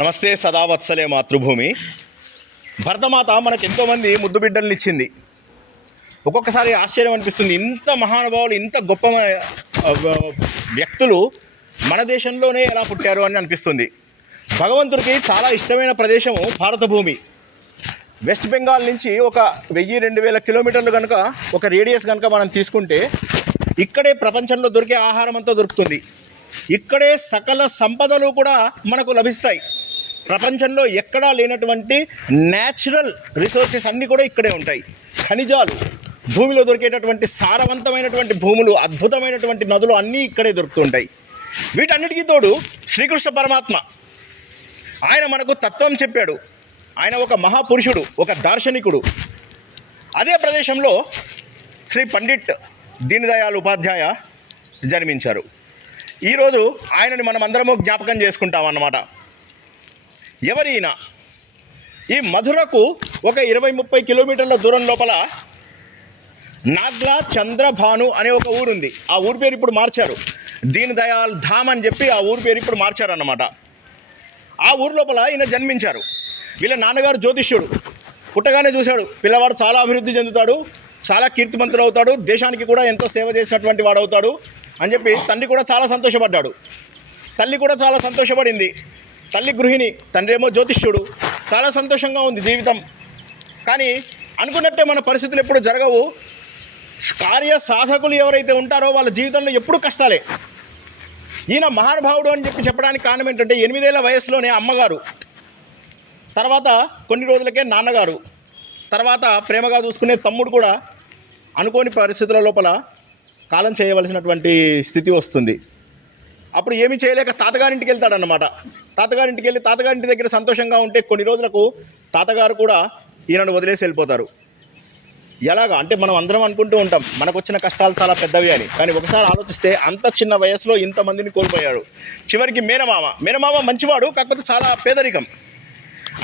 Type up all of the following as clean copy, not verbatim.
నమస్తే సదావత్సలే మాతృభూమి. భరతమాత మనకు ఎంతోమంది ముద్దు బిడ్డల్ని ఇచ్చింది. ఒక్కొక్కసారి ఆశ్చర్యం అనిపిస్తుంది, ఇంత మహానుభావులు, ఇంత గొప్ప వ్యక్తులు మన దేశంలోనే ఎలా పుట్టారు అని అనిపిస్తుంది. భగవంతుడికి చాలా ఇష్టమైన ప్రదేశము భారత భూమి. వెస్ట్ బెంగాల్ నుంచి ఒక 1000-2000 కిలోమీటర్లు కనుక ఒక రేడియస్ కనుక మనం తీసుకుంటే ఇక్కడే ప్రపంచంలో దొరికే ఆహారం అంతా దొరుకుతుంది. ఇక్కడే సకల సంపదలు కూడా మనకు లభిస్తాయి. ప్రపంచంలో ఎక్కడా లేనటువంటి న్యాచురల్ రిసోర్సెస్ అన్నీ కూడా ఇక్కడే ఉంటాయి. ఖనిజాలు, భూమిలో దొరికేటటువంటి సారవంతమైనటువంటి భూములు, అద్భుతమైనటువంటి నదులు అన్నీ ఇక్కడే దొరుకుతుంటాయి. వీటన్నిటికీ తోడు శ్రీకృష్ణ పరమాత్మ ఆయన మనకు తత్వం చెప్పాడు. ఆయన ఒక మహాపురుషుడు, ఒక దార్శనికుడు. అదే ప్రదేశంలో శ్రీ పండిట్ దీన్ దయాళ్ ఉపాధ్యాయ జన్మించారు. ఈరోజు ఆయనని మనం అందరము జ్ఞాపకం చేసుకుంటాం అన్నమాట. ఎవరైనా ఈ మధురకు ఒక 20-30 కిలోమీటర్ల దూరం లోపల నాగ్లా చంద్రభాను అనే ఒక ఊరుంది. ఆ ఊరి పేరు ఇప్పుడు మార్చారు, దీన్ దయాళ్ ధామ్ అని చెప్పి ఆ ఊరి పేరు ఇప్పుడు మార్చారన్నమాట. ఆ ఊరు లోపల ఈయన జన్మించారు. వీళ్ళ నాన్నగారు జ్యోతిష్యుడు. పుట్టగానే చూశాడు, పిల్లవాడు చాలా అభివృద్ధి చెందుతాడు, చాలా కీర్తిమంతుడు అవుతాడు, దేశానికి కూడా ఎంతో సేవ చేసినటువంటి వాడు అవుతాడు అని చెప్పి తండ్రి కూడా చాలా సంతోషపడ్డాడు. తల్లి కూడా చాలా సంతోషపడింది. తల్లి గృహిణి, తండ్రి ఏమో జ్యోతిష్యుడు. చాలా సంతోషంగా ఉంది జీవితం. కానీ అనుకున్నట్టే మన పరిస్థితులు ఎప్పుడు జరగవు. కార్య సాధకులు ఎవరైతే ఉంటారో వాళ్ళ జీవితంలో ఎప్పుడు కష్టాలే. ఈయన మహానుభావుడు అని చెప్పడానికి కారణం ఏంటంటే 8 ఏళ్ల వయసులోనే అమ్మగారు, తర్వాత కొన్ని రోజులకే నాన్నగారు, తర్వాత ప్రేమగా చూసుకునే తమ్ముడు కూడా అనుకోని పరిస్థితుల లోపల కాలం చేయవలసినటువంటి స్థితి వస్తుంది. అప్పుడు ఏమీ చేయలేక తాతగారింటికి వెళ్తాడన్నమాట. తాతగారింటికి వెళ్ళి తాతగారింటి దగ్గర సంతోషంగా ఉంటే కొన్ని రోజులకు తాతగారు కూడా ఈయనను వదిలేసి వెళ్ళిపోతారు. ఎలాగా అంటే మనం అందరం అనుకుంటూ ఉంటాం మనకు వచ్చిన కష్టాలు చాలా పెద్దవి అని. కానీ ఒకసారి ఆలోచిస్తే అంత చిన్న వయసులో ఇంతమందిని కోల్పోయాడు. చివరికి మేనమామ మంచివాడు, కాకపోతే చాలా పేదరికం.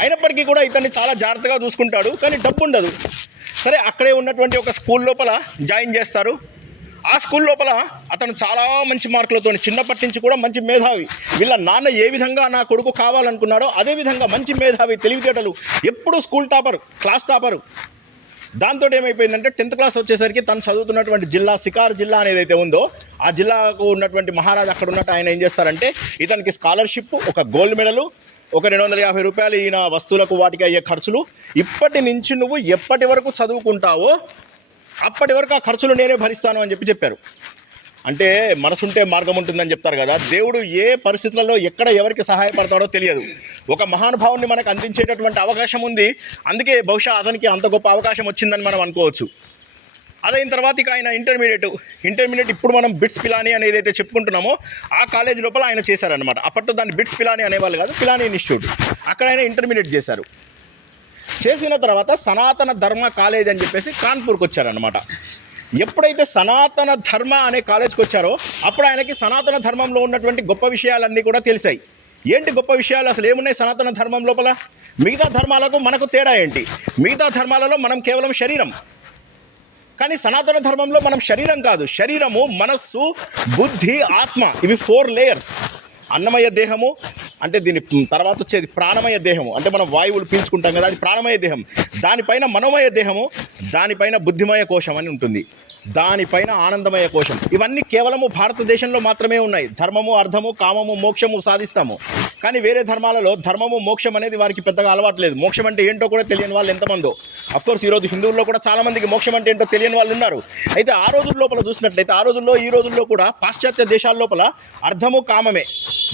అయినప్పటికీ కూడా ఇతన్ని చాలా జాగ్రత్తగా చూసుకుంటాడు. కానీ డబ్బు ఉండదు. సరే, అక్కడే ఉన్నటువంటి ఒక స్కూల్ లోపల జాయిన్ చేస్తారు. ఆ స్కూల్ లోపల అతను చాలా మంచి మార్కులతో, చిన్నప్పటి నుంచి కూడా మంచి మేధావి. వీళ్ళ నాన్న ఏ విధంగా నా కొడుకు కావాలనుకున్నాడో అదేవిధంగా మంచి మేధావి, తెలివితేటలు, ఎప్పుడు స్కూల్ టాపర్, క్లాస్ టాపరు. దాంతో ఏమైపోయిందంటే 10th క్లాస్ వచ్చేసరికి తను చదువుతున్నటువంటి జిల్లా, సికార్ జిల్లా అనేది అయితే ఉందో ఆ జిల్లాకు ఉన్నటువంటి మహారాజు అక్కడ ఉన్నట్టు ఆయన ఏం చేస్తారంటే ఇతనికి స్కాలర్షిప్, ఒక గోల్డ్ మెడలు, ఒక 250 రూపాయలు ఈయన వస్తువులకు వాటికి అయ్యే ఖర్చులు. ఇప్పటి నుంచి నువ్వు ఎప్పటి వరకు చదువుకుంటావో అప్పటి వరకు ఆ ఖర్చులు నేనే భరిస్తాను అని చెప్పారు. అంటే మనసుంటే మార్గం ఉంటుందని చెప్తారు కదా. దేవుడు ఏ పరిస్థితులలో ఎక్కడ ఎవరికి సహాయపడతాడో తెలియదు. ఒక మహానుభావుని మనకు అందించేటటువంటి అవకాశం ఉంది. అందుకే బహుశా అతనికి అంత గొప్ప అవకాశం వచ్చిందని మనం అనుకోవచ్చు. అదైన తర్వాత ఇక ఆయన ఇంటర్మీడియట్ ఇప్పుడు మనం బిట్స్ పిలానీ అని ఏదైతే చెప్పుకుంటున్నామో ఆ కాలేజ్ లోపల ఆయన చేశారనమాట. అప్పట్లో దాన్ని బిట్స్ పిలానీ అనేవాళ్ళు కాదు, పిలానీ ఇన్స్టిట్యూట్. అక్కడ ఆయన ఇంటర్మీడియట్ చేశారు. చేసిన తర్వాత సనాతన ధర్మ కాలేజ్ అని చెప్పేసి కాన్పూర్కి వచ్చారనమాట. ఎప్పుడైతే సనాతన ధర్మ అనే కాలేజ్కి వచ్చారో అప్పుడు ఆయనకి సనాతన ధర్మంలో ఉన్నటువంటి గొప్ప విషయాలన్నీ కూడా తెలిసాయి. ఏంటి గొప్ప విషయాలు, అసలు ఏమున్నాయి సనాతన ధర్మం లోపల? మిగతా ధర్మాలకు మనకు తేడా ఏంటి? మిగతా ధర్మాలలో మనం కేవలం శరీరం, కానీ సనాతన ధర్మంలో మనం శరీరం కాదు, శరీరము, మనస్సు, బుద్ధి, ఆత్మ, ఇవి 4 లేయర్స్. అన్నమయ దేహము అంటే దీని తర్వాత వచ్చేది ప్రాణమయ దేహము, అంటే మనం వాయువులు పీల్చుకుంటాం కదా, అది ప్రాణమయ దేహం. దానిపైన మనోమయ దేహము, దానిపైన బుద్ధిమయ కోశం అని ఉంటుంది, దానిపైన ఆనందమయ కోశం. ఇవన్నీ కేవలము భారతదేశంలో మాత్రమే ఉన్నాయి. ధర్మము, అర్థము, కామము, మోక్షము సాధిస్తాము. కానీ వేరే ధర్మాలలో ధర్మము, మోక్షం అనేది వారికి పెద్దగా అలవాట్లేదు. మోక్షం అంటే ఏంటో కూడా తెలియని వాళ్ళు ఎంతమందో. అఫ్కోర్స్ ఈరోజు హిందువుల్లో కూడా చాలామందికి మోక్షం అంటే ఏంటో తెలియని వాళ్ళు ఉన్నారు. అయితే ఆ రోజుల లోపల చూసినట్లయితే ఈ రోజుల్లో కూడా పాశ్చాత్య దేశాల లోపల అర్థము కామమే.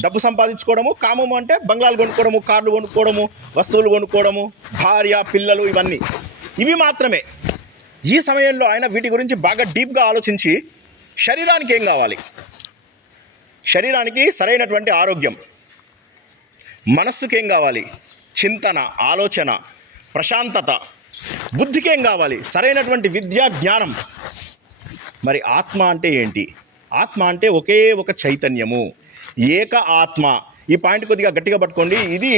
డబ్బు సంపాదించుకోవడము, కామము అంటే బంగ్లాలు కొనుక్కోవడము, కార్లు కొనుక్కోవడము, వస్తువులు కొనుక్కోవడము, భార్య, పిల్లలు, ఇవి మాత్రమే. ఈ సమయంలో ఆయన వీటి గురించి బాగా డీప్గా ఆలోచించి శరీరానికి ఏం కావాలి, శరీరానికి సరైనటువంటి ఆరోగ్యం, మనస్సుకి ఏం కావాలి, చింతన, ఆలోచన, ప్రశాంతత, బుద్ధికి ఏం కావాలి, సరైనటువంటి విద్య, జ్ఞానం. మరి ఆత్మ అంటే ఏంటి? ఆత్మ అంటే ఒకే ఒక చైతన్యము, ఏక ఆత్మ. ఈ పాయింట్ కొద్దిగా గట్టిగా పట్టుకోండి. ఇది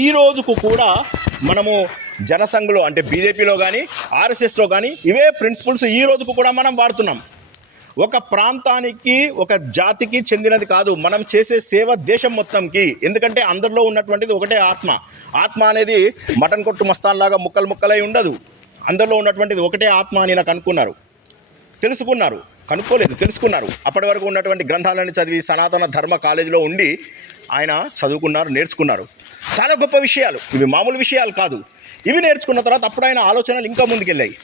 ఈ రోజుకు కూడా మనము జనసంఘలో అంటే బీజేపీలో కానీ ఆర్ఎస్ఎస్లో కానీ ఇవే ప్రిన్సిపల్స్ ఈ రోజుకు కూడా మనం వాడుతున్నాం. ఒక ప్రాంతానికి ఒక జాతికి చెందినది కాదు. మనం చేసే సేవ దేశం మొత్తంకి. ఎందుకంటే అందరిలో ఉన్నటువంటిది ఒకటే ఆత్మ. ఆత్మ అనేది మటన్ కొట్టు మస్తాన్లాగా ముక్కలు ముక్కలై ఉండదు. అందరిలో ఉన్నటువంటిది ఒకటే ఆత్మ అని నాకు తెలుసుకున్నారు, కనుక్కోలేదు, తెలుసుకున్నారు. అప్పటి వరకు ఉన్నటువంటి గ్రంథాలను చదివి సనాతన ధర్మ కాలేజీలో ఉండి ఆయన చదువుకున్నారు, నేర్చుకున్నారు. చాలా గొప్ప విషయాలు ఇవి, మామూలు విషయాలు కాదు. ఇవి నేర్చుకున్న తర్వాత అప్పుడు ఆయన ఆలోచనలు ఇంకా ముందుకెళ్ళాయి.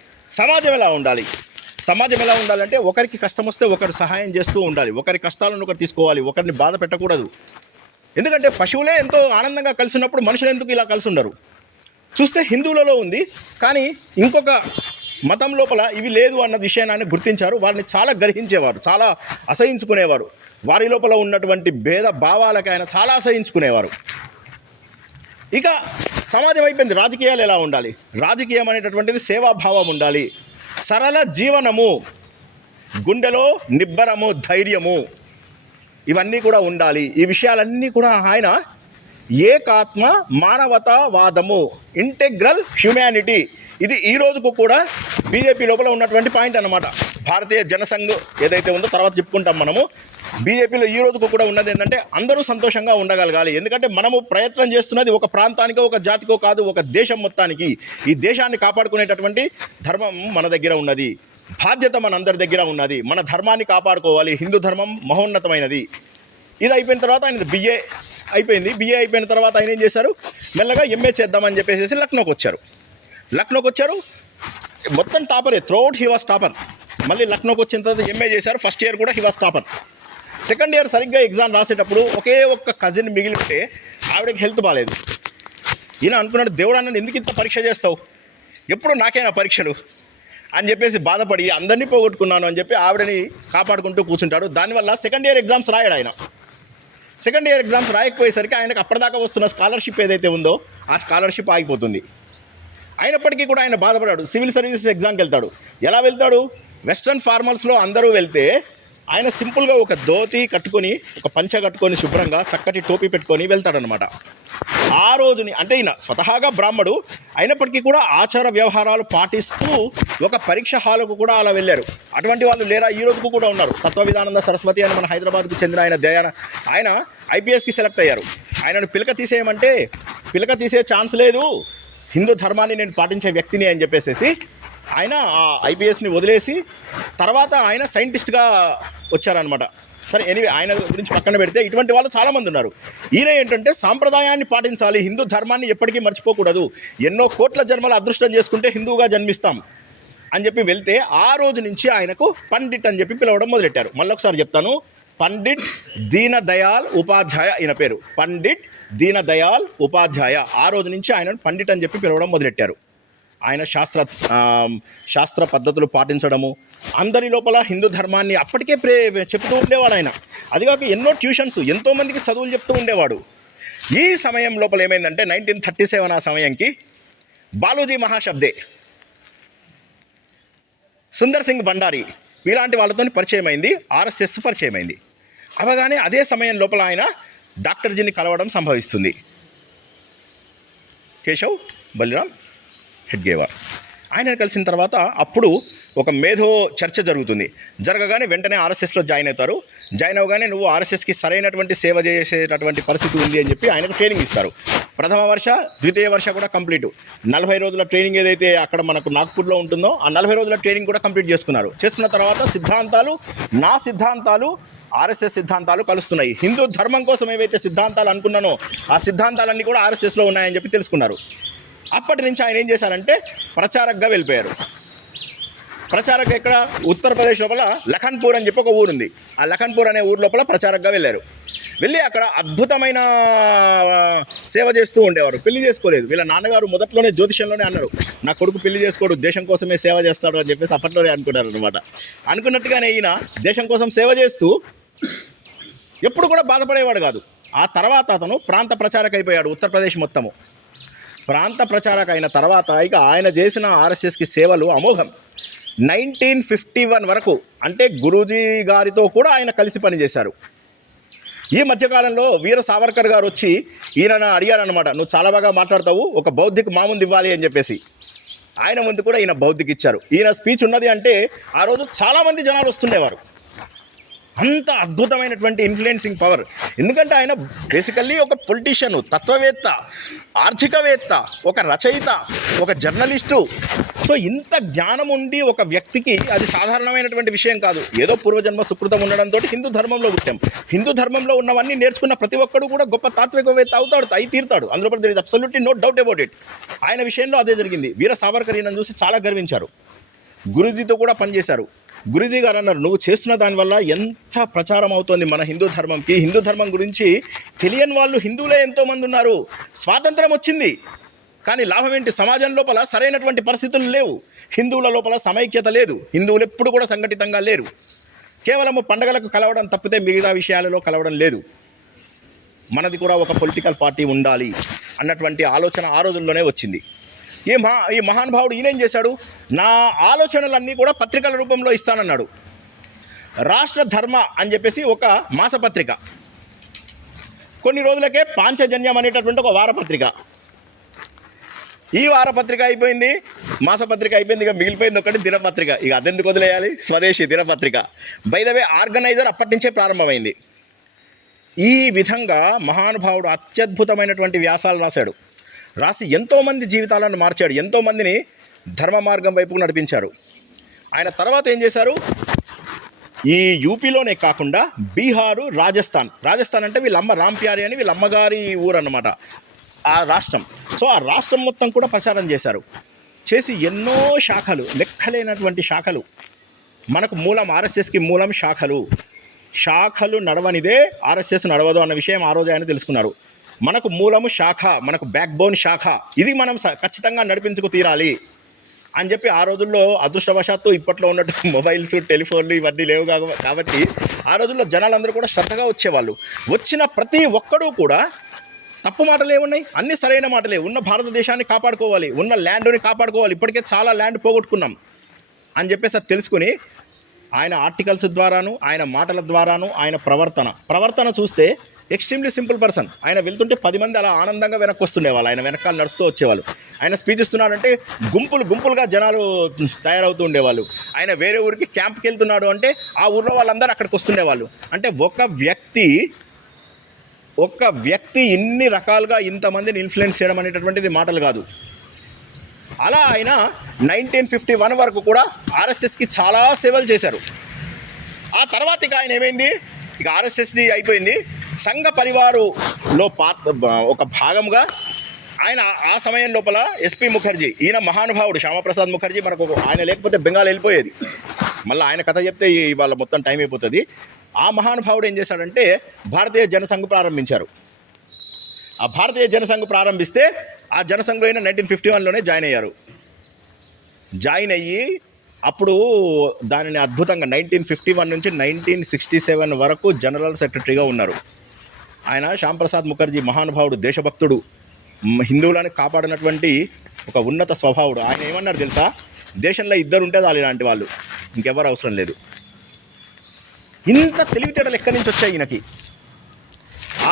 సమాజం ఎలా ఉండాలంటే ఒకరికి కష్టం వస్తే ఒకరు సహాయం చేస్తూ ఉండాలి, ఒకరి కష్టాలను ఒకరు తీసుకోవాలి, ఒకరిని బాధ పెట్టకూడదు. ఎందుకంటే పశువులే ఎంతో ఆనందంగా కలిసి ఉన్నప్పుడు మనుషులు ఎందుకు ఇలా కలిసి ఉండరు? చూస్తే హిందువులలో ఉంది, కానీ ఇంకొక మతం లోపల ఇవి లేదు అన్న విషయాన్ని ఆయన గుర్తించారు. వారిని చాలా గ్రహించేవారు, చాలా అసహించుకునేవారు. వారి లోపల ఉన్నటువంటి భేద భావాలకు ఆయన చాలా అసహించుకునేవారు. ఇక సమాజం అయిపోయింది. రాజకీయాలు ఎలా ఉండాలి? రాజకీయం అనేటటువంటిది సేవాభావం ఉండాలి, సరళ జీవనము, గుండెలో నిబ్బరము, ధైర్యము, ఇవన్నీ కూడా ఉండాలి. ఈ విషయాలన్నీ కూడా ఆయన ఏకాత్మ మానవతావాదము, ఇంటెగ్రల్ హ్యూమానిటీ, ఇది ఈ రోజుకు కూడా బీజేపీ లోపల ఉన్నటువంటి పాయింట్ అన్నమాట. భారతీయ జనసంఘ్ ఏదైతే ఉందో తర్వాత చెప్పుకుంటాం మనము. బీజేపీలో ఈ రోజుకు కూడా ఉన్నది ఏంటంటే అందరూ సంతోషంగా ఉండగలగాలి. ఎందుకంటే మనము ప్రయత్నం చేస్తున్నది ఒక ప్రాంతానికో ఒక జాతికో కాదు, ఒక దేశం మొత్తానికి. ఈ దేశాన్ని కాపాడుకునేటటువంటి ధర్మం మన దగ్గర ఉన్నది, బాధ్యత మనందరి దగ్గర ఉన్నది. మన ధర్మాన్ని కాపాడుకోవాలి. హిందూ ధర్మం మహోన్నతమైనది. ఇది అయిపోయిన తర్వాత ఆయన బిఏ అయిపోయింది. బిఏ అయిపోయిన తర్వాత ఆయన ఏం చేశారు? మెల్లగా ఎంఏ చేద్దామని చెప్పేసి లక్నోకి వచ్చారు. మొత్తం టాపరే, త్రూఅవుట్ హీ వాస్ టాపర్. మళ్ళీ లక్నోకి వచ్చిన తర్వాత ఎంఏ చేశారు. ఫస్ట్ ఇయర్ కూడా he was topper. Second year సరిగ్గా ఎగ్జామ్ రాసేటప్పుడు ఒకే ఒక్క కజిన్ మిగిలితే ఆవిడకి హెల్త్ బాగాలేదు. ఈయన అనుకున్నాడు, దేవుడు అన్నది ఎందుకు ఇంత పరీక్ష చేస్తావు, ఎప్పుడు నాకేనా పరీక్షలు అని చెప్పేసి బాధపడి అందరినీ పోగొట్టుకున్నాను అని చెప్పి ఆవిడని కాపాడుకుంటూ కూర్చుంటాడు. దానివల్ల సెకండ్ ఇయర్ ఎగ్జామ్స్ రాయడు ఆయన. సెకండ్ ఇయర్ ఎగ్జామ్స్ రాయకపోయేసరికి ఆయనకు అప్పటిదాకా వస్తున్న స్కాలర్షిప్ ఏదైతే ఉందో ఆ స్కాలర్షిప్ ఆగిపోతుంది. అయినప్పటికీ కూడా ఆయన బాధపడాడు. సివిల్ సర్వీసెస్ ఎగ్జామ్కి వెళ్తాడు. ఎలా వెళ్తాడు? వెస్ట్రన్ ఫార్మల్స్లో అందరూ వెళ్తే ఆయన సింపుల్గా ఒక ధోతి కట్టుకొని, ఒక పంచ కట్టుకొని, శుభ్రంగా చక్కటి టోపీ పెట్టుకొని వెళ్తాడనమాట. ఆ రోజుని అంటే ఈయన స్వతహాగా బ్రాహ్మడు అయినప్పటికీ కూడా ఆచార వ్యవహారాలు పాటిస్తూ ఒక పరీక్ష హాలుకు కూడా అలా వెళ్ళారు. అటువంటి వాళ్ళు లేరా? ఈ రోజుకు కూడా ఉన్నారు. తత్వవిధానంద సరస్వతి అని మన హైదరాబాద్కు చెందిన ఆయన ఐపీఎస్కి సెలెక్ట్ అయ్యారు. ఆయనను పిలక తీసేయమంటే పిలక తీసే ఛాన్స్ లేదు, హిందూ ధర్మాన్ని నేను పాటించే వ్యక్తిని అని చెప్పేసి ఆయన ఆ ఐపీఎస్ని వదిలేసి తర్వాత ఆయన సైంటిస్ట్గా వచ్చారనమాట. సరే, ఎనీవే ఆయన గురించి పక్కన పెడితే ఇటువంటి వాళ్ళు చాలామంది ఉన్నారు. ఈయన ఏంటంటే సాంప్రదాయాన్ని పాటించాలి, హిందూ ధర్మాన్ని ఎప్పటికీ మర్చిపోకూడదు, ఎన్నో కోట్ల జన్మల అదృష్టం చేసుకుంటే హిందువుగా జన్మిస్తాం అని చెప్పి వెళ్తే ఆ రోజు నుంచి ఆయనకు పండిట్ అని చెప్పి పిలవడం మొదలెట్టారు. మళ్ళొకసారి చెప్తాను, పండిట్ దీన దయాల్ ఉపాధ్యాయ ఈయన పేరు. పండిట్ దీన దయాల్ ఉపాధ్యాయ. ఆ రోజు నుంచి ఆయనను పండిట్ అని చెప్పి పిలవడం మొదలెట్టారు. ఆయన శాస్త్ర పద్ధతులు పాటించడము, అందరి లోపల హిందూ ధర్మాన్ని అప్పటికే చెప్తూ ఉండేవాడు ఆయన. అదిగాక ఎన్నో ట్యూషన్స్, ఎంతోమందికి చదువులు చెప్తూ ఉండేవాడు. ఈ సమయం లోపల ఏమైందంటే 1937 ఆ సమయంకి బాలూజీ మహాశబ్దే, సుందర్ సింగ్ భండారీ ఇలాంటి వాళ్ళతో పరిచయం అయింది. ఆర్ఎస్ఎస్ పరిచయం అయింది. అవగానే అదే సమయం లోపల ఆయన డాక్టర్జీని కలవడం సంభవిస్తుంది. కేశవ్ బలిరామ్ హెడ్గేవార్ ఆయనను కలిసిన తర్వాత అప్పుడు ఒక మేధో చర్చ జరగగానే వెంటనే ఆర్ఎస్ఎస్లో జాయిన్ అవుతారు. జాయిన్ అవ్వగానే నువ్వు ఆర్ఎస్ఎస్కి సరైనటువంటి సేవ చేసేటటువంటి పరిస్థితి ఉంది అని చెప్పి ఆయనకు ట్రైనింగ్ ఇస్తారు. ప్రథమ వర్ష, ద్వితీయ వర్ష కూడా కంప్లీట్. 40 రోజుల ట్రైనింగ్ ఏదైతే అక్కడ మనకు నాగ్పూర్లో ఉంటుందో ఆ 40 రోజుల ట్రైనింగ్ కూడా కంప్లీట్ చేసుకున్న తర్వాత సిద్ధాంతాలు ఆర్ఎస్ఎస్ సిద్ధాంతాలు కలుస్తున్నాయి. హిందూ ధర్మం కోసం ఏవైతే సిద్ధాంతాలు అనుకున్నానో ఆ సిద్ధాంతాలన్నీ కూడా ఆర్ఎస్ఎస్లో ఉన్నాయని చెప్పి తెలుసుకున్నారు. అప్పటి నుంచి ఆయన ఏం చేశారంటే ప్రచారకగా వెళ్ళిపోయారు. ప్రచారక ఎక్కడ? ఉత్తరప్రదేశ్ లోపల లఖన్పూర్ అని చెప్పి ఒక ఊరుంది. ఆ లఖన్పూర్ అనే ఊరు లోపల ప్రచారకగా వెళ్ళారు. వెళ్ళి అక్కడ అద్భుతమైన సేవ చేస్తూ ఉండేవారు. పెళ్లి చేసుకోలేదు. వీళ్ళ నాన్నగారు మొదట్లోనే జ్యోతిష్యంలోనే అన్నారు, నా కొడుకు పెళ్లి చేసుకోడు, దేశం కోసమే సేవ చేస్తాడు అని చెప్పేసి అప్పట్లోనే అనుకున్నారు అనమాట. అనుకున్నట్టుగానే ఈయన దేశం కోసం సేవ చేస్తూ ఎప్పుడు కూడా బాధపడేవాడు కాదు. ఆ తర్వాత అతను ప్రాంత ప్రచారక అయిపోయాడు. ఉత్తరప్రదేశ్ మొత్తము ప్రాంత ప్రచారక అయిన తర్వాత ఇక ఆయన చేసిన ఆర్ఎస్ఎస్కి సేవలు అమోఘం. 1951 వరకు అంటే గురూజీ గారితో కూడా ఆయన కలిసి పనిచేశారు. ఈ మధ్యకాలంలో వీర సావర్కర్ గారు వచ్చి ఈయన అడిగారనమాట, నువ్వు చాలా బాగా మాట్లాడతావు, ఒక బౌద్ధిక్ మాముంది ఇవ్వాలి అని చెప్పేసి. ఆయన ముందు కూడా ఈయన బౌద్ధిక్ ఇచ్చారు. ఈయన స్పీచ్ ఉన్నది అంటే ఆ రోజు చాలామంది జనాలు వస్తుండేవారు. అంత అద్భుతమైనటువంటి ఇన్ఫ్లుయెన్సింగ్ పవర్. ఎందుకంటే ఆయన బేసికల్లీ ఒక పొలిటీషియన్, తత్వవేత్త, ఆర్థికవేత్త, ఒక రచయిత, ఒక జర్నలిస్టు. సో ఇంత జ్ఞానం ఉండి ఒక వ్యక్తికి అది సాధారణమైనటువంటి విషయం కాదు. ఏదో పూర్వజన్మ సుకృతం ఉండడంతో హిందూ ధర్మంలో పుట్టాం. హిందూ ధర్మంలో ఉన్నవన్నీ నేర్చుకున్న ప్రతి ఒక్కడు కూడా గొప్ప తాత్వికవేత్త అవుతాడు, అయి తీరుతాడు. అందులో there is absolutely no doubt about it. ఆయన విషయంలో అదే జరిగింది. వీర సావర్కర్ ఈయనను చూసి చాలా గర్వించారు. గురూజీతో కూడా పనిచేశారు. గురూజీ గారు అన్నారు, నువ్వు చేస్తున్న దానివల్ల ఎంత ప్రచారం అవుతోంది మన హిందూ ధర్మంకి. హిందూ ధర్మం గురించి తెలియని వాళ్ళు హిందువులే ఎంతోమంది ఉన్నారు. స్వాతంత్రం వచ్చింది, కానీ లాభం ఏంటి? సమాజం లోపల సరైనటువంటి పరిస్థితులు లేవు. హిందువుల లోపల సమైక్యత లేదు. హిందువులు ఎప్పుడు కూడా సంఘటితంగా లేరు. కేవలం పండగలకు కలవడం తప్పితే మిగతా విషయాలలో కలవడం లేదు. మనది కూడా ఒక పొలిటికల్ పార్టీ ఉండాలి అన్నటువంటి ఆలోచన ఆ రోజుల్లోనే వచ్చింది. ఈ మహానుభావుడు ఈయనేం చేశాడు? నా ఆలోచనలన్నీ కూడా పత్రికల రూపంలో ఇస్తానన్నాడు. రాష్ట్ర ధర్మ అని చెప్పేసి ఒక మాసపత్రిక, కొన్ని రోజులకే పాంచజన్యం అనేటటువంటి ఒక వారపత్రిక. ఈ వారపత్రిక అయిపోయింది, మాసపత్రిక అయిపోయింది, ఇక మిగిలిపోయింది ఒకటి దినపత్రిక. ఇక అదెందుకు వదిలేయాలి? స్వదేశీ దినపత్రిక. బై ద వే ఆర్గనైజర్ అప్పటి నుంచే ప్రారంభమైంది. ఈ విధంగా మహానుభావుడు అత్యద్భుతమైనటువంటి వ్యాసాలు రాసి ఎంతోమంది జీవితాలను మార్చాడు, ఎంతోమందిని ధర్మ మార్గం వైపుకు నడిపించారు. ఆయన తర్వాత ఏం చేశారు? ఈ యూపీలోనే కాకుండా బీహారు, రాజస్థాన్ అంటే వీళ్ళమ్మ రాంప్యారి అని వీళ్ళ అమ్మగారి ఊరు అన్నమాట ఆ రాష్ట్రం. సో ఆ రాష్ట్రం మొత్తం కూడా ప్రచారం చేసి ఎన్నో శాఖలు, లెక్కలేనటువంటి శాఖలు. మనకు మూలం ఆర్ఎస్ఎస్కి మూలం శాఖలు నడవనిదే ఆర్ఎస్ఎస్ నడవదు అన్న విషయం ఆ రోజు ఆయన తెలుసుకున్నారు. మనకు మూలము శాఖ, మనకు బ్యాక్ బోన్ శాఖ, ఇది మనం ఖచ్చితంగా నడిపించుకు తీరాలి అని చెప్పి ఆ రోజుల్లో అదృష్టవశాత్తు ఇప్పట్లో ఉన్నట్టు మొబైల్స్, టెలిఫోన్లు ఇవన్నీ లేవు కాబట్టి ఆ రోజుల్లో జనాలందరూ కూడా శ్రద్ధగా వచ్చేవాళ్ళు. వచ్చిన ప్రతి ఒక్కడూ కూడా తప్పు మాటలు ఏమున్నాయి? అన్నీ సరైన మాటలే. ఉన్న భారతదేశాన్ని కాపాడుకోవాలి, ఉన్న ల్యాండ్ని కాపాడుకోవాలి, ఇప్పటికే చాలా ల్యాండ్ పోగొట్టుకున్నాం అని చెప్పేసి అది తెలుసుకుని ఆయన ఆర్టికల్స్ ద్వారాను, ఆయన మాటల ద్వారాను, ఆయన ప్రవర్తన చూస్తే ఎక్స్ట్రీమ్లీ సింపుల్ పర్సన్. ఆయన వెళ్తుంటే 10 మంది అలా ఆనందంగా వెనక్కి వస్తుండేవాళ్ళు, ఆయన వెనకాల నడుస్తూ వచ్చేవాళ్ళు. ఆయన స్పీచ్ ఇస్తున్నాడంటే గుంపులుగా జనాలు తయారవుతూ ఉండేవాళ్ళు. ఆయన వేరే ఊరికి క్యాంప్కి వెళ్తున్నాడు అంటే ఆ ఊర్లో వాళ్ళందరూ అక్కడికి వస్తుండేవాళ్ళు. అంటే ఒక వ్యక్తి ఇన్ని రకాలుగా ఇంతమందిని ఇన్ఫ్లుయెన్స్ చేయడం అనేటటువంటిది మాటలు కాదు. అలా ఆయన 1951 వరకు కూడా ఆర్ఎస్ఎస్కి చాలా సేవలు చేశారు. ఆ తర్వాత ఇక ఆయన ఏమైంది? ఇక ఆర్ఎస్ఎస్ది అయిపోయింది. సంఘ పరివారులో ఒక భాగంగా ఆయన ఆ సమయం లోపల ఎస్పి ముఖర్జీ, ఈయన మహానుభావుడు శ్యామప్రసాద్ ముఖర్జీ, మనకు ఆయన లేకపోతే బెంగాల్ వెళ్ళిపోయేది. మళ్ళీ ఆయన కథ చెప్తే ఇవాళ మొత్తం టైం అయిపోతుంది. ఆ మహానుభావుడు ఏం చేశాడంటే భారతీయ జనసంఘ్ ప్రారంభించారు. ఆ భారతీయ జనసంఘ్ ప్రారంభిస్తే ఆ జనసంఘ్ అయిన 1951లోనే జాయిన్ అయ్యి అప్పుడు దానిని అద్భుతంగా 1951 నుంచి 1967 వరకు జనరల్ సెక్రటరీగా ఉన్నారు. ఆయన శ్యాంప్రసాద్ ముఖర్జీ మహానుభావుడు, దేశభక్తుడు, హిందువులను కాపాడినటువంటి ఒక ఉన్నత స్వభావుడు. ఆయన ఏమన్నారు తెలుసా? దేశంలో 2 ఉంటే చాలు ఇలాంటి వాళ్ళు, ఇంకెవరు అవసరం లేదు. ఇంత తెలివితేటలు ఎక్కడి నుంచి వచ్చాయి ఈయనకి?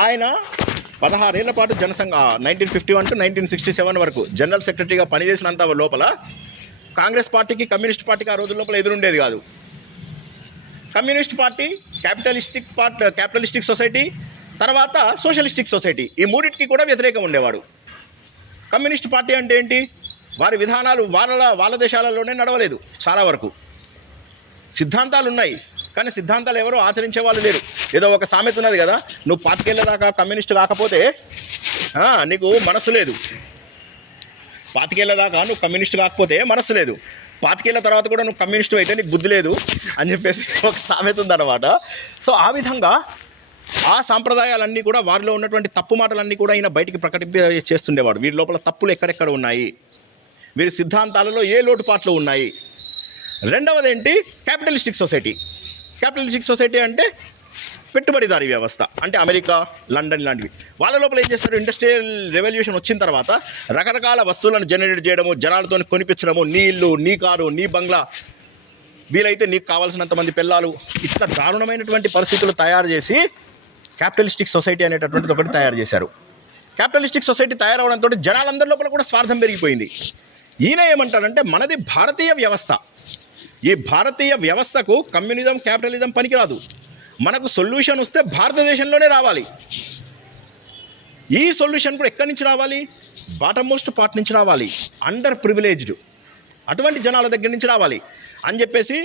ఆయన 16 ఏళ్ల పాటు జనసంఘ 1951 to 1967 వరకు జనరల్ సెక్రటరీగా పనిచేసినంత లోపల కాంగ్రెస్ పార్టీకి, కమ్యూనిస్ట్ పార్టీకి ఆ రోజుల లోపల ఎదురుండేది కాదు. కమ్యూనిస్ట్ పార్టీ, క్యాపిటలిస్టిక్ సొసైటీ, తర్వాత సోషలిస్టిక్ సొసైటీ, ఈ మూడింటికి కూడా వ్యతిరేకం ఉండేవాడు. కమ్యూనిస్ట్ పార్టీ అంటే ఏంటి? వారి విధానాలు వాళ్ళ దేశాలలోనే నడవలేదు. చాలా వరకు సిద్ధాంతాలు ఉన్నాయి, కానీ సిద్ధాంతాలు ఎవరో ఆచరించే వాళ్ళు లేరు. ఏదో ఒక సామెత ఉన్నది కదా, నువ్వు పాతికేళ్ళదాకా కమ్యూనిస్ట్ కాకపోతే నీకు మనస్సు లేదు. 25 ఏళ్ళ దాకా నువ్వు కమ్యూనిస్ట్ కాకపోతే మనస్సు లేదు. 25 ఏళ్ళ తర్వాత కూడా నువ్వు కమ్యూనిస్ట్ అయితే నీకు బుద్ధి లేదు అని చెప్పేసి ఒక సామెత ఉందన్నమాట. సో ఆ విధంగా ఆ సాంప్రదాయాలన్నీ కూడా, వారిలో ఉన్నటువంటి తప్పు మాటలన్నీ కూడా ఈయన బయటికి చేస్తుండేవాడు. వీరి లోపల తప్పులు ఎక్కడెక్కడ ఉన్నాయి, వీరి సిద్ధాంతాలలో ఏ లోటుపాట్లు ఉన్నాయి. రెండవది ఏంటి? క్యాపిటలిస్టిక్ సొసైటీ అంటే పెట్టుబడిదారీ వ్యవస్థ. అంటే అమెరికా, లండన్ లాంటివి. వాళ్ళ లోపల ఏం చేస్తారు? ఇండస్ట్రియల్ రెవల్యూషన్ వచ్చిన తర్వాత రకరకాల వస్తువులను జనరేట్ చేయడము, జనాలతో కొనిపించడము, నీ ఇల్లు, నీ కారు, నీ బంగ్లా, వీలైతే నీకు కావాల్సినంత మంది పిల్లలు, ఇట్లా దారుణమైనటువంటి పరిస్థితులు తయారు చేసి క్యాపిటలిస్టిక్ సొసైటీ అనేటటువంటిది ఒకటి తయారు చేశారు. క్యాపిటలిస్టిక్ సొసైటీ తయారవడంతో జనాలందరి లోపల కూడా స్వార్థం పెరిగిపోయింది. ఈయన ఏమంటాడంటే మనది భారతీయ వ్యవస్థ, ఈ భారతీయ వ్యవస్థకు కమ్యూనిజం, క్యాపిటలిజం పనికిరాదు. మనకు సొల్యూషన్ వస్తే భారతదేశంలోనే రావాలి. ఈ సొల్యూషన్ కూడా ఎక్కడి నుంచి రావాలి? బాటమ్ మోస్ట్ పార్ట్ నుంచి రావాలి, అండర్ ప్రివిలేజ్డ్ అటువంటి జనాల దగ్గర నుంచి రావాలి అని చెప్పేసి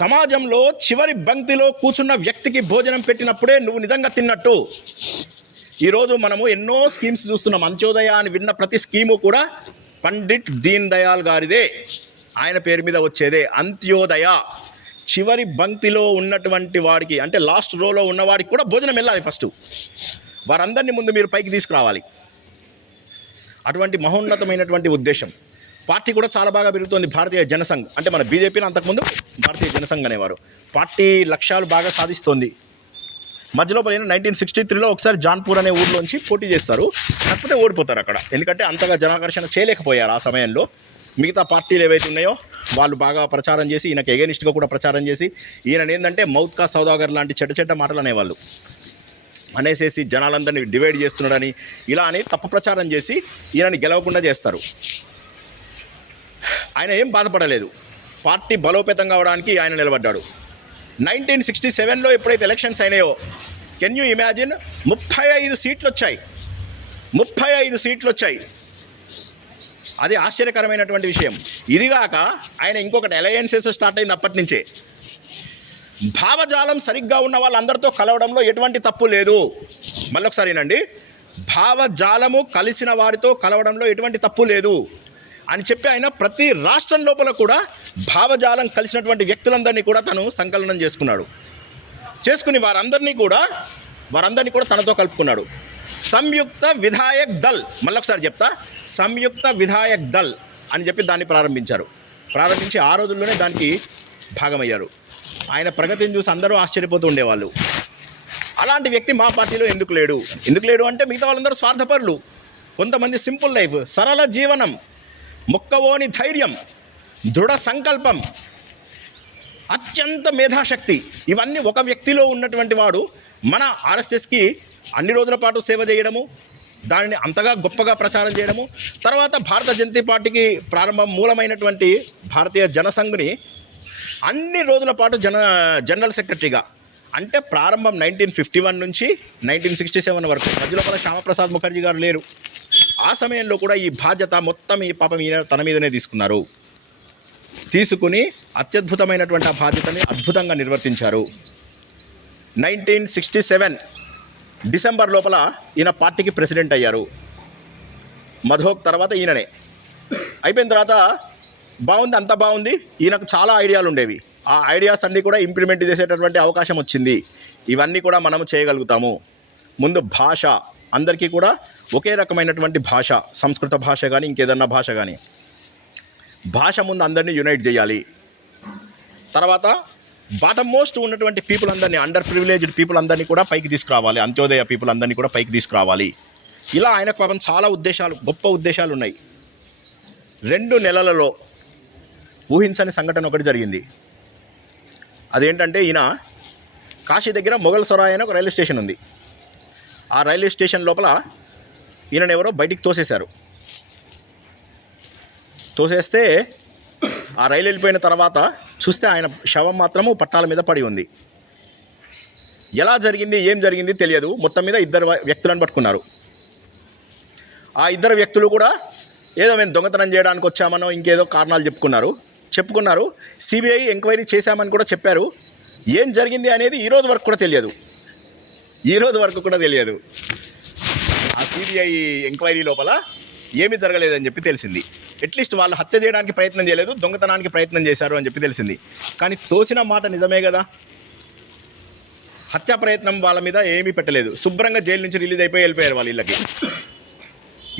సమాజంలో చివరి పంక్తిలో కూర్చున్న వ్యక్తికి భోజనం పెట్టినప్పుడే నువ్వు నిజంగా తిన్నట్టు. ఈరోజు మనము ఎన్నో స్కీమ్స్ చూస్తున్నాం. అంత్యోదయ అని విన్న ప్రతి స్కీము కూడా పండిట్ దీన్ దయాల్ గారిదే, ఆయన పేరు మీద వచ్చేదే అంత్యోదయ. చివరి పంక్తిలో ఉన్నటువంటి వాడికి, అంటే లాస్ట్ రోలో ఉన్నవాడికి కూడా భోజనం వెళ్ళాలి ఫస్ట్. వారందరినీ ముందు మీరు పైకి తీసుకురావాలి. అటువంటి మహోన్నతమైనటువంటి ఉద్దేశం. పార్టీ కూడా చాలా బాగా పెరుగుతోంది. భారతీయ జనసంఘ్ అంటే మన బీజేపీని అంతకుముందు భారతీయ జనసంఘ్ అనేవారు. పార్టీ లక్ష్యాలు బాగా సాధిస్తోంది. మధ్యలో 1963లో ఒకసారి జాన్పూర్ అనే ఊర్లోంచి పోటీ చేస్తారు, కాకపోతే ఓడిపోతారు అక్కడ. ఎందుకంటే అంతగా జనాకర్షణ చేయలేకపోయారు ఆ సమయంలో. మిగతా పార్టీలు ఏవైతే ఉన్నాయో వాళ్ళు బాగా ప్రచారం చేసి, ఈయనకు ఎగెనిస్ట్గా కూడా ప్రచారం చేసి, ఈయన ఏంటంటే మౌత్ కా సౌదాగర్ లాంటి చెడ్డ మాటలు అనేవాళ్ళు. అనేసేసి జనాలందరినీ డివైడ్ చేస్తున్నాడని ఇలా అని తప్పు ప్రచారం చేసి ఈయనని గెలవకుండా చేస్తారు. ఆయన ఏం బాధపడలేదు. పార్టీ బలోపేతం కావడానికి ఆయన నిలబడ్డాడు. 1967లో ఎప్పుడైతే ఎలక్షన్స్ అయినాయో, కెన్ యూ ఇమాజిన్, 35 సీట్లు వచ్చాయి. 35 సీట్లు వచ్చాయి. అది ఆశ్చర్యకరమైనటువంటి విషయం. ఇదిగాక ఆయన ఇంకొకటి అలయన్సెస్ స్టార్ట్ అయింది అప్పటి నుంచే. భావజాలం సరిగ్గా ఉన్న వాళ్ళందరితో కలవడంలో ఎటువంటి తప్పు లేదు. మళ్ళొకసారి ఏనండి, భావజాలము కలిసిన వారితో కలవడంలో ఎటువంటి తప్పు లేదు అని చెప్పి ఆయన ప్రతి రాష్ట్రం లోపల కూడా భావజాలం కలిసినటువంటి వ్యక్తులందరినీ కూడా తను సంకలనం చేసుకుని వారందరినీ కూడా తనతో కలుపుకున్నాడు. సంయుక్త విధాయక్ దళ్, మళ్ళొకసారి చెప్తా, సంయుక్త విధాయక్ దళ్ అని చెప్పి దాన్ని ప్రారంభించి ఆ రోజుల్లోనే దానికి భాగమయ్యారు. ఆయన ప్రగతిని చూసి అందరూ ఆశ్చర్యపోతూ ఉండేవాళ్ళు. అలాంటి వ్యక్తి మా పార్టీలో ఎందుకు లేడు అంటే మిగతా వాళ్ళందరూ స్వార్థపరులు. కొంతమంది సింపుల్ లైఫ్, సరళ జీవనం, మొక్కవోని ధైర్యం, దృఢ సంకల్పం, అత్యంత మేధాశక్తి, ఇవన్నీ ఒక వ్యక్తిలో ఉన్నటువంటి వాడు మన ఆర్ఎస్ఎస్కి అన్ని రోజుల పాటు సేవ చేయడము, దానిని అంతగా గొప్పగా ప్రచారం చేయడము, తర్వాత భారత జనతా పార్టీకి మూలమైనటువంటి భారతీయ జనసంఘ్ని అన్ని రోజుల పాటు జనరల్ సెక్రటరీగా, అంటే ప్రారంభం 1951 నుంచి 1967 వరకు. మధ్యలో కూడా శ్యామప్రసాద్ ముఖర్జీ గారు లేరు. ఆ సమయంలో కూడా ఈ బాధ్యత మొత్తం ఈ పాపం ఈయన తన మీదనే తీసుకుని అత్యద్భుతమైనటువంటి ఆ బాధ్యతని అద్భుతంగా నిర్వర్తించారు. 1967 డిసెంబర్ లోపల ఈయన పార్టీకి ప్రెసిడెంట్ అయ్యారు. మధోక్ తర్వాత ఈయననే అయిపోయిన తర్వాత అంతా బాగుంది. ఈయనకు చాలా ఐడియాలు ఉండేవి. ఆ ఐడియాస్ అన్నీ కూడా ఇంప్లిమెంట్ చేసేటటువంటి అవకాశం వచ్చింది. ఇవన్నీ కూడా మనము చేయగలుగుతాము. ముందు భాష, అందరికీ కూడా ఒకే రకమైనటువంటి భాష, సంస్కృత భాష కానీ ఇంకేదన్నా భాష కానీ, భాష ముందు అందరినీ యునైట్ చేయాలి. తర్వాత బాటమ్ మోస్ట్ ఉన్నటువంటి పీపుల్ అందరినీ, అండర్ ప్రివిలేజ్డ్ పీపుల్ అందరినీ కూడా పైకి తీసుకురావాలి. అంత్యోదయ పీపుల్ అందరినీ కూడా పైకి తీసుకురావాలి. ఇలా ఆయనకు పాపం చాలా గొప్ప ఉద్దేశాలు ఉన్నాయి. 2 నెలలలో ఊహించని సంఘటన ఒకటి జరిగింది. అదేంటంటే, ఈయన కాశీ దగ్గర మొఘల్ సరాయ్ అనే ఒక రైల్వే స్టేషన్ ఉంది. ఆ రైల్వే స్టేషన్ లోపల ఈయనను ఎవరో బయటికి తోసేస్తే ఆ రైలు వెళ్ళిపోయిన తర్వాత చూస్తే ఆయన శవం మాత్రము పట్టాల మీద పడి ఉంది. ఎలా జరిగింది, ఏం జరిగింది తెలియదు. మొత్తం మీద 2 వ్యక్తులను పట్టుకున్నారు. ఆ 2 వ్యక్తులు కూడా ఏదో మేము దొంగతనం చేయడానికి వచ్చామనో ఇంకేదో కారణాలు చెప్పుకున్నారు. సిబిఐ ఎంక్వైరీ చేశామని కూడా చెప్పారు. ఏం జరిగింది అనేది ఈ రోజు వరకు కూడా తెలియదు. ఆ సిబిఐ ఎంక్వైరీ లోపల ఏమీ జరగలేదని చెప్పి తెలిసింది. అట్లీస్ట్ వాళ్ళు హత్య చేయడానికి ప్రయత్నం చేయలేదు, దొంగతనానికి ప్రయత్నం చేశారు అని చెప్పి తెలిసింది. కానీ తోసిన మాట నిజమే కదా. హత్యా ప్రయత్నం వాళ్ళ మీద ఏమీ పెట్టలేదు. శుభ్రంగా జైలు నుంచి రిలీజ్ అయిపోయి వెళ్ళిపోయారు వాళ్ళ ఇళ్ళకి.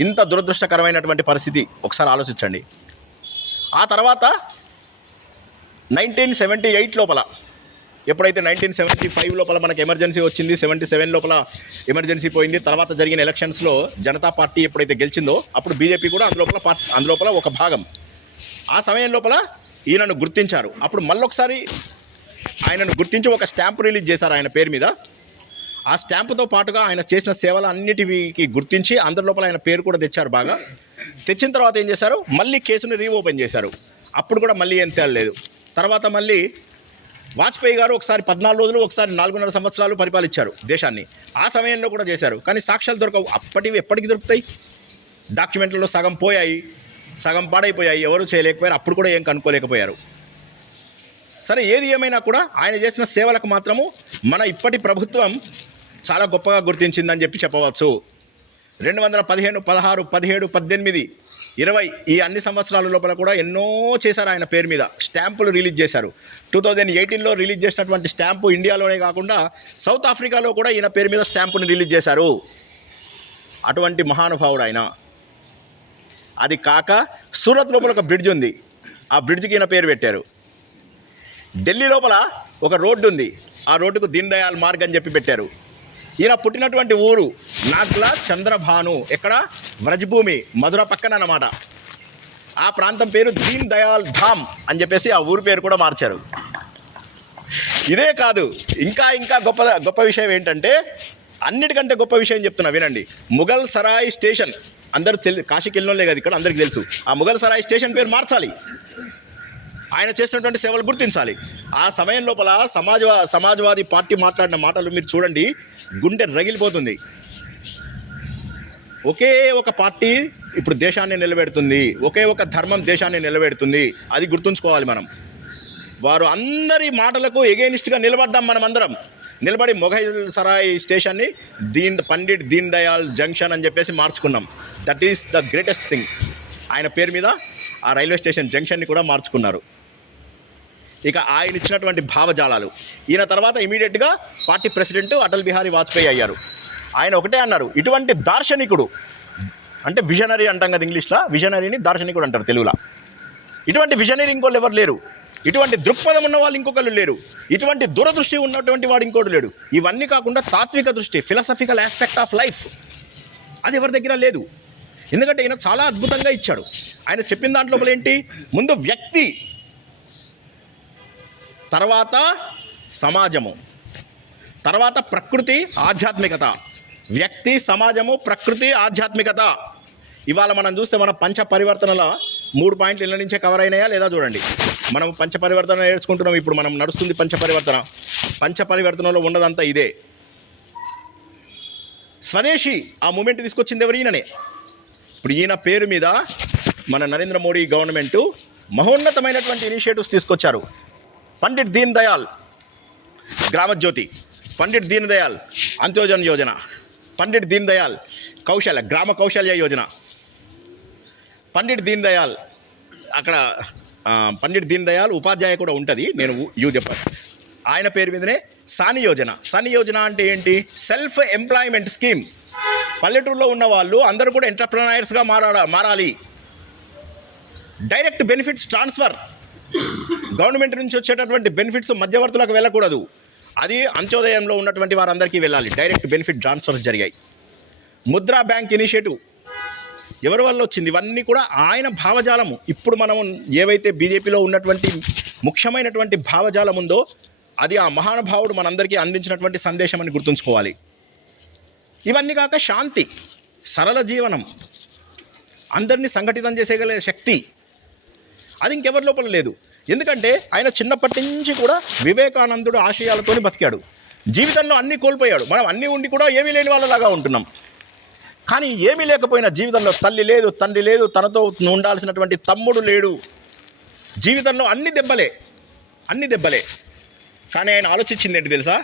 ఇంత దురదృష్టకరమైనటువంటి పరిస్థితి ఒకసారి ఆలోచించండి. ఆ తర్వాత 1978 లోపల, ఎప్పుడైతే 1975 లోపల మనకు ఎమర్జెన్సీ వచ్చింది, 77 లోపల ఎమర్జెన్సీ పోయింది. తర్వాత జరిగిన ఎలక్షన్స్లో జనతా పార్టీ ఎప్పుడైతే గెలిచిందో అప్పుడు బీజేపీ కూడా అందులోపల ఒక భాగం. ఆ సమయం లోపల ఈయనను గుర్తించారు. అప్పుడు మళ్ళొకసారి ఆయనను గుర్తించి ఒక స్టాంపు రిలీజ్ చేశారు ఆయన పేరు మీద. ఆ స్టాంపుతో పాటుగా ఆయన చేసిన సేవలు అన్నిటికి గుర్తించి అందరిలోపల ఆయన పేరు కూడా తెచ్చారు. బాగా తెచ్చిన తర్వాత ఏం చేశారు, మళ్ళీ కేసుని రీఓపెన్ చేశారు. అప్పుడు కూడా మళ్ళీ ఏం తేలలేదు. తర్వాత మళ్ళీ వాజ్పేయి గారు ఒకసారి 14 రోజులు, ఒకసారి 4.5 సంవత్సరాలు పరిపాలించారు దేశాన్ని. ఆ సమయంలో కూడా చేశారు. కానీ సాక్ష్యాలు దొరకవు. అప్పటివి ఎప్పటికి దొరుకుతాయి? డాక్యుమెంట్లలో సగం పోయాయి, సగం పాడైపోయాయి, ఎవరు చేయలేకపోయారు. అప్పుడు కూడా ఏం కనుక్కోలేకపోయారు. సరే, ఏది ఏమైనా కూడా ఆయన చేసిన సేవలకు మాత్రము మన ఇప్పటి ప్రభుత్వం చాలా గొప్పగా గుర్తించిందని చెప్పవచ్చు. 215, 16, 17, 18, 20 ఈ అన్ని సంవత్సరాల లోపల కూడా ఎన్నో చేశారు ఆయన పేరు మీద. స్టాంపులు రిలీజ్ చేశారు. 2018లో రిలీజ్ చేసినటువంటి స్టాంపు ఇండియాలోనే కాకుండా సౌత్ ఆఫ్రికాలో కూడా ఈయన పేరు మీద స్టాంపుని రిలీజ్ చేశారు. అటువంటి మహానుభావుడు ఆయన. అది కాక సూరత్ లోపల ఒక బ్రిడ్జ్ ఉంది, ఆ బ్రిడ్జ్కి ఈయన పేరు పెట్టారు. ఢిల్లీ లోపల ఒక రోడ్డు ఉంది, ఆ రోడ్డుకు దీన్ దయాల్ మార్గ్ అని చెప్పి పెట్టారు. ఈయన పుట్టినటువంటి ఊరు నాగ్ల చంద్రభాను, ఎక్కడ? వ్రజభూమి, మధుర పక్కన అన్నమాట. ఆ ప్రాంతం పేరు దీన్ దయాల్ ధామ్ అని చెప్పేసి ఆ ఊరు పేరు కూడా మార్చారు. ఇదే కాదు, ఇంకా గొప్ప విషయం ఏంటంటే, అన్నిటికంటే గొప్ప విషయం చెప్తున్నా వినండి. ముఘల్ సరాయ్ స్టేషన్, అందరూ కాశీకి వెళ్ళినోళ్ళే కదా ఇక్కడ, అందరికీ తెలుసు. ఆ ముఘల్ సరాయ్ స్టేషన్ పేరు మార్చాలి, ఆయన చేసినటువంటి సేవలు గుర్తించాలి. ఆ సమయం లోపల సమాజ్వాదీ పార్టీ మాట్లాడిన మాటలు మీరు చూడండి, గుండె రగిలిపోతుంది. ఒకే ఒక పార్టీ ఇప్పుడు దేశాన్ని నిలబెడుతుంది, ఒకే ఒక ధర్మం దేశాన్ని నిలబెడుతుంది. అది గుర్తుంచుకోవాలి మనం. వారు అందరి మాటలకు ఎగెయినిస్ట్గా నిలబడ్డాం. మనం అందరం నిలబడి మొఘల్ సరాయ్ స్టేషన్ని పండిట్ దీన్ దయాల్ జంక్షన్ అని చెప్పేసి మార్చుకున్నాం. That is the greatest thing. ఆయన పేరు మీద ఆ రైల్వే స్టేషన్ జంక్షన్ని కూడా మార్చుకున్నారు. ఇక ఆయన ఇచ్చినటువంటి భావజాలాలు. ఈయన తర్వాత ఇమీడియట్గా పార్టీ ప్రెసిడెంట్ అటల్ బిహారీ వాజ్పేయి అయ్యారు. ఆయన ఒకటే అన్నారు, ఇటువంటి దార్శనికుడు అంటే విజనరీ అంటాం కదా ఇంగ్లీష్లో, విజనరీని దార్శనికుడు అంటారు తెలుగులో. ఇటువంటి విజనరీ ఇంకోళ్ళు ఎవరు లేరు, ఇటువంటి దృక్పథం ఉన్న వాళ్ళు ఇంకొకళ్ళు లేరు, ఇటువంటి దూరదృష్టి ఉన్నటువంటి వాడు ఇంకోటి లేడు. ఇవన్నీ కాకుండా తాత్విక దృష్టి, ఫిలాసఫికల్ ఆస్పెక్ట్ ఆఫ్ లైఫ్, అది ఎవరి దగ్గర లేదు. ఎందుకంటే ఈయన చాలా అద్భుతంగా ఇచ్చాడు. ఆయన చెప్పిన దాంట్లో ఏంటి? ముందు వ్యక్తి, తర్వాత సమాజము, తర్వాత ప్రకృతి, ఆధ్యాత్మికత. వ్యక్తి, సమాజము, ప్రకృతి, ఆధ్యాత్మికత. ఇవాళ మనం చూస్తే మన పంచ పరివర్తనల 3 పాయింట్లు ఇళ్ళ నుంచే కవర్ అయినాయా లేదా చూడండి. మనం పంచ పరివర్తన నేర్చుకుంటున్నాం. ఇప్పుడు మనం నడుస్తుంది పంచ పరివర్తనలో ఉన్నదంతా ఇదే. స్వదేశీ ఆ మూమెంట్ తీసుకొచ్చింది ఎవరు? ఈయననే. ఇప్పుడు ఈయన పేరు మీద మన నరేంద్ర మోడీ గవర్నమెంటు మహోన్నతమైనటువంటి ఇనిషియేటివ్స్ తీసుకొచ్చారు. పండిట్ దీన్ దయాల్ గ్రామజ్యోతి, పండిట్ దీన్ దయాల్ అంత్యోజన్ యోజన, పండిట్ దీన్ దయాల్ గ్రామ కౌశల్య యోజన, పండిట్ దీన్ దయాల్ అక్కడ పండిట్ దీన్ దయాల్ ఉపాధ్యాయ కూడా ఉంటుంది, నేను చెప్పాను. ఆయన పేరు మీదనే సాని యోజన. సాని యోజన అంటే ఏంటి? Self employment scheme. పల్లెటూరులో ఉన్న వాళ్ళు అందరూ కూడా ఎంటర్ప్రెనర్స్గా మారాలి. డైరెక్ట్ బెనిఫిట్స్ ట్రాన్స్ఫర్, గవర్నమెంట్ నుంచి వచ్చేటటువంటి బెనిఫిట్స్ మధ్యవర్తులకు వెళ్ళకూడదు. అది అంత్యోదయంలో ఉన్నటువంటి వారందరికీ వెళ్ళాలి. డైరెక్ట్ బెనిఫిట్ ట్రాన్స్ఫర్స్ జరిగాయి. ముద్రా బ్యాంక్ ఇనిషియేటివ్ ఎవరి వల్ల వచ్చింది? ఇవన్నీ కూడా ఆయన భావజాలము. ఇప్పుడు మనం ఏవైతే బీజేపీలో ఉన్నటువంటి ముఖ్యమైనటువంటి భావజాలం ఉందో అది ఆ మహానుభావుడు మనందరికీ అందించినటువంటి సందేశం అని గుర్తుంచుకోవాలి. ఇవన్నీ కాక శాంతి, సరళ జీవనం, అందరినీ సంఘటితం చేసేగల శక్తి, అది ఇంకెవరి లోపల లేదు. ఎందుకంటే ఆయన చిన్నప్పటి నుంచి కూడా వివేకానందుడు ఆశయాలతోని బతికాడు. జీవితంలో అన్నీ కోల్పోయాడు. మనం అన్నీ ఉండి కూడా ఏమీ లేని వాళ్ళలాగా ఉంటున్నాం. కానీ ఏమీ లేకపోయినా జీవితంలో తల్లి లేదు, తండ్రి లేదు, తనతో ఉండాల్సినటువంటి తమ్ముడు లేడు. జీవితంలో అన్ని దెబ్బలే. కానీ ఆయన ఆలోచించింది ఏంటి తెలుసా?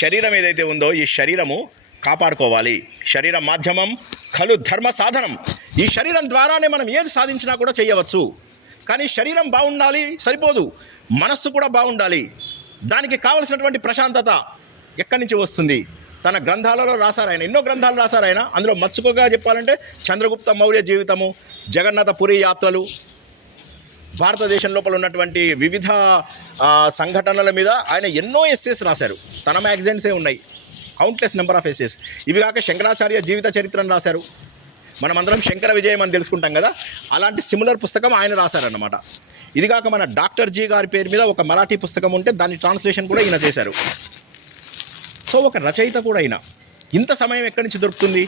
శరీరం ఏదైతే ఉందో ఈ శరీరము కాపాడుకోవాలి. శరీరం మాధ్యమం ఖలు ధర్మ సాధనం. ఈ శరీరం ద్వారానే మనం ఏది సాధించినా కూడా చేయవచ్చు. కానీ శరీరం బాగుండాలి సరిపోదు, మనస్సు కూడా బాగుండాలి. దానికి కావలసినటువంటి ప్రశాంతత ఎక్కడి నుంచి వస్తుంది? తన గ్రంథాలలో రాశారు ఆయన, ఎన్నో గ్రంథాలు రాశారు ఆయన. అందులో మచ్చుకోగా చెప్పాలంటే చంద్రగుప్త మౌర్య జీవితము, జగన్నాథ పురి యాత్రలు, భారతదేశం లోపల ఉన్నటువంటి వివిధ సంఘటనల మీద ఆయన ఎన్నో ఎస్సేస్ రాశారు. తన మ్యాగజైన్సే ఉన్నాయి, కౌంట్లెస్ నెంబర్ ఆఫ్ ఎస్సేస్. ఇవి కాక శంకరాచార్య జీవిత చరిత్రను రాశారు. మనమందరం శంకర విజయం అని తెలుసుకుంటాం కదా, అలాంటి సిమిలర్ పుస్తకం ఆయన రాశారన్నమాట. ఇది కాక మన డాక్టర్ జీ గారి పేరు మీద ఒక మరాఠీ పుస్తకం ఉంటే దాని ట్రాన్స్లేషన్ కూడా ఈయన చేశారు. సో ఒక రచయిత కూడా అయినా ఇంత సమయం ఎక్కడి నుంచి దొరుకుతుంది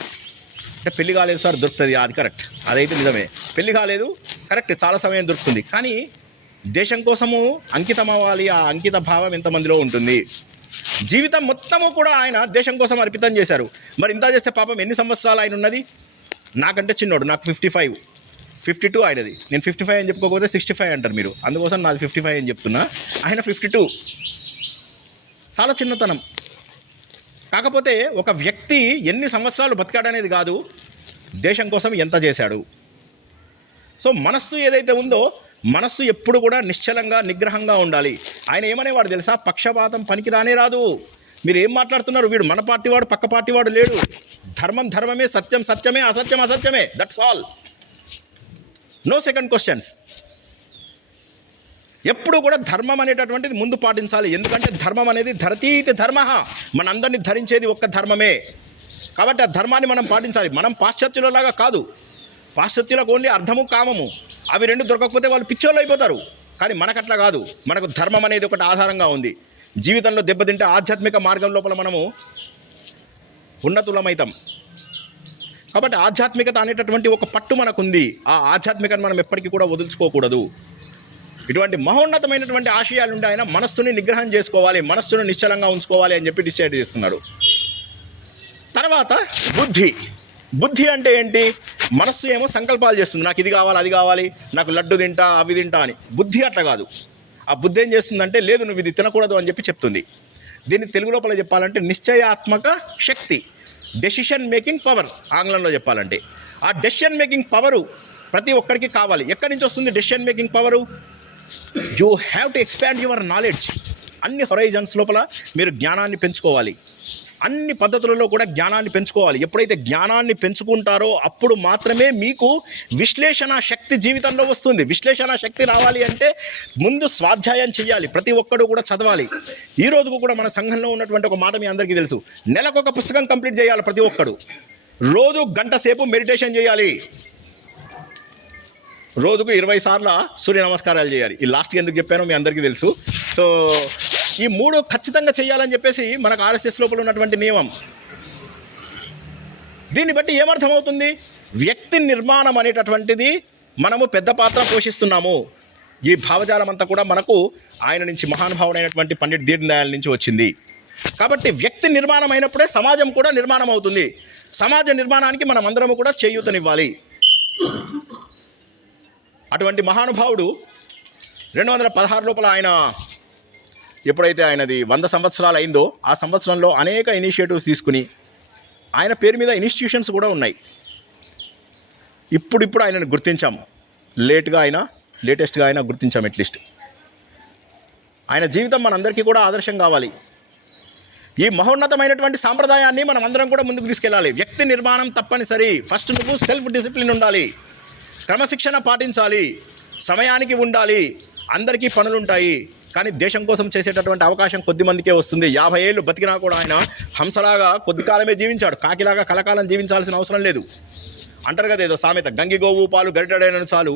అంటే, పెళ్లి కాలేదు సార్ దొరుకుతుంది, అది కరెక్ట్, అదైతే నిజమే. పెళ్లి కాలేదు కరెక్ట్, చాలా సమయం దొరుకుతుంది. కానీ దేశం కోసము అంకితం అవ్వాలి. ఆ అంకిత భావం ఎంతమందిలో ఉంటుంది? జీవితం మొత్తము కూడా ఆయన దేశం కోసం అర్పితం చేశారు. మరి ఇంత చేస్తే పాపం ఎన్ని సంవత్సరాలు ఆయన ఉన్నది? నాకంటే చిన్నోడు, నాకు 55, 52 ఆయనది. నేను 55 అని చెప్పుకోకపోతే 65 అంటారు మీరు, అందుకోసం నాది 55 అని చెప్తున్నా. ఆయన 52, చాలా చిన్నతనం. కాకపోతే ఒక వ్యక్తి ఎన్ని సంవత్సరాలు బతికాడనేది కాదు, దేశం కోసం ఎంత చేశాడు. సో మనస్సు ఏదైతే ఉందో, మనస్సు ఎప్పుడు కూడా నిశ్చలంగా నిగ్రహంగా ఉండాలి. ఆయన ఏమనేవాడు తెలుసా? పక్షపాతం పనికి రానే రాదు. మీరు ఏం మాట్లాడుతున్నారు? వీడు మన పార్టీ వాడు, పక్క పార్టీ వాడు లేడు. ధర్మం ధర్మమే, సత్యం సత్యమే, అసత్యం అసత్యమే. That's all. No second questions. ఎప్పుడు కూడా ధర్మం అనేటటువంటిది ముందు పాటించాలి. ఎందుకంటే ధర్మం అనేది ధరతీతి ధర్మ, మనందరినీ ధరించేది ఒక్క ధర్మమే. కాబట్టి ఆ ధర్మాన్ని మనం పాటించాలి. మనం పాశ్చాత్యులలాగా కాదు. పాశ్చాత్యులకు ఓన్లీ అర్థము కామము, అవి రెండు దొరకకపోతే వాళ్ళు పిచ్చోళ్ళు అయిపోతారు. కానీ మనకట్లా కాదు. మనకు ధర్మం అనేది ఒకటి ఆధారంగా ఉంది. జీవితంలో దెబ్బతింటే ఆధ్యాత్మిక మార్గం లోపల మనము ఉన్నతులమైతాం. కాబట్టి ఆధ్యాత్మికత అనేటటువంటి ఒక పట్టు మనకుంది. ఆ ఆధ్యాత్మికతను మనం ఎప్పటికీ కూడా వదులుచుకోకూడదు. ఇటువంటి మహోన్నతమైనటువంటి ఆశయాలు ఉండి ఆయన మనస్సుని నిగ్రహం చేసుకోవాలి, మనస్సును నిశ్చలంగా ఉంచుకోవాలి అని చెప్పి డిసైడ్ చేసుకున్నాడు. తర్వాత బుద్ధి అంటే ఏంటి? మనస్సు ఏమో సంకల్పాలు చేస్తుంది, నాకు ఇది కావాలి, అది కావాలి, నాకు లడ్డు తింటా, అవి తింటా అని. బుద్ధి అట్లా కాదు. ఆ బుద్ధి ఏం చేస్తుందంటే, లేదు నువ్వు ఇది తినకూడదు అని చెప్పి చెప్తుంది. దీన్ని తెలుగు లోపల చెప్పాలంటే నిశ్చయాత్మక శక్తి, డెసిషన్ మేకింగ్ పవర్ ఆంగ్లంలో చెప్పాలంటే. ఆ డెసిషన్ మేకింగ్ పవరు ప్రతి ఒక్కరికి కావాలి. ఎక్కడి నుంచి వస్తుంది decision making power? You have to expand your knowledge. అన్ని హొరైజన్స్ లోపల మీరు జ్ఞానాన్ని పెంచుకోవాలి. అన్ని పద్ధతులలో కూడా జ్ఞానాన్ని పెంచుకోవాలి. ఎప్పుడైతే జ్ఞానాన్ని పెంచుకుంటారో అప్పుడు మాత్రమే మీకు విశ్లేషణ శక్తి జీవితంలో వస్తుంది. విశ్లేషణ శక్తి రావాలి అంటే ముందు స్వాధ్యాయం చేయాలి. ప్రతి ఒక్కడు కూడా చదవాలి. ఈ రోజుకు కూడా మన సంఘంలో ఉన్నటువంటి ఒక మాట మీ అందరికీ తెలుసు, నెలకొక పుస్తకం కంప్లీట్ చేయాలి ప్రతి ఒక్కడు. రోజు గంట సేపు మెడిటేషన్ చేయాలి. రోజుకు 20 సార్లు సూర్య నమస్కారాలు చేయాలి. ఈ లాస్ట్కి ఎందుకు చెప్పానో మీ అందరికీ తెలుసు. సో ఈ 3 ఖచ్చితంగా చేయాలని చెప్పేసి మనకు ఆర్ఎస్ఎస్ లోపల ఉన్నటువంటి నియమం. దీన్ని బట్టి ఏమర్థమవుతుంది? వ్యక్తి నిర్మాణం అనేటటువంటిది మనము పెద్ద పాత్ర పోషిస్తున్నాము. ఈ భావజాలం అంతా కూడా మనకు ఆయన నుంచి, మహానుభావుడైనటువంటి పండిట్ దీన్ దయాళ్ నుంచి వచ్చింది. కాబట్టి వ్యక్తి నిర్మాణం అయినప్పుడే సమాజం కూడా నిర్మాణం అవుతుంది. సమాజ నిర్మాణానికి మనం అందరము కూడా చేయూతనివ్వాలి. అటువంటి మహానుభావుడు 216 లోపల ఆయన ఎప్పుడైతే ఆయనది 100 సంవత్సరాలు అయిందో ఆ సంవత్సరంలో అనేక ఇనిషియేటివ్స్ తీసుకుని, ఆయన పేరు మీద ఇన్స్టిట్యూషన్స్ కూడా ఉన్నాయి. ఇప్పుడు ఆయనను గుర్తించాం. లేటెస్ట్గా ఆయన గుర్తించాం. అట్లీస్ట్ ఆయన జీవితం మనందరికీ కూడా ఆదర్శం కావాలి. ఈ మహోన్నతమైనటువంటి సాంప్రదాయాన్ని మనం అందరం కూడా ముందుకు తీసుకెళ్ళాలి. వ్యక్తి నిర్మాణం తప్పనిసరి. ఫస్ట్ నువ్వు సెల్ఫ్ డిసిప్లిన్ ఉండాలి, క్రమశిక్షణ పాటించాలి, సమయానికి ఉండాలి. అందరికీ పనులుంటాయి, కానీ దేశం కోసం చేసేటటువంటి అవకాశం కొద్ది మందికే వస్తుంది. 50 ఏళ్ళు బతికినా కూడా ఆయన హంసలాగా కొద్ది కాలమే జీవించాడు. కాకిలాగా కలకాలం జీవించాల్సిన అవసరం లేదు. అంటారు కదా ఏదో సామెత, గంగి గోవు పాలు గరిటెడైన చాలు,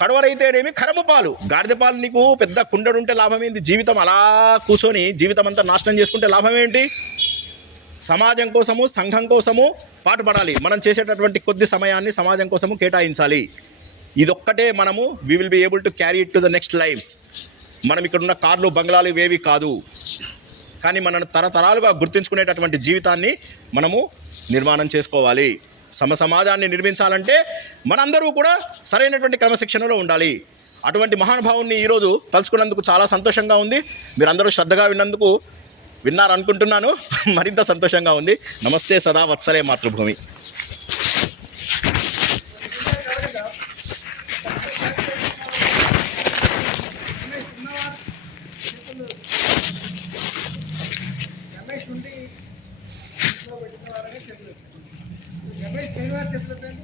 కడవరైతేనేమి కరము పాలు. గాడిద పాలు నీకు పెద్ద కుండడుంటే లాభం ఏంటి? జీవితం అలా కూర్చొని జీవితం అంతా నాశనం చేసుకుంటే లాభం ఏంటి? సమాజం కోసము, సంఘం కోసము పాటుపడాలి. మనం చేసేటటువంటి కొద్ది సమయాన్ని సమాజం కోసము కేటాయించాలి. ఇదొక్కటే మనము we will be able to carry it to the next lives. మనం ఇక్కడున్న కార్లు, బంగ్లాలు ఇవేవి కాదు, కానీ మనం తరతరాలుగా గుర్తుంచుకునేటటువంటి జీవితాన్ని మనము నిర్మాణం చేసుకోవాలి. సమాజాన్ని నిర్మించాలంటే మనందరూ కూడా సరైనటువంటి క్రమశిక్షణలో ఉండాలి. అటువంటి మహానుభావుని ఈరోజు తలుచుకున్నందుకు చాలా సంతోషంగా ఉంది. మీరందరూ శ్రద్ధగా విన్నారనుకుంటున్నాను. మరింత సంతోషంగా ఉంది. నమస్తే సదా వత్సలే మాతృభూమి. రమేష్ శ్రీనివాస్ చెప్తుందండి.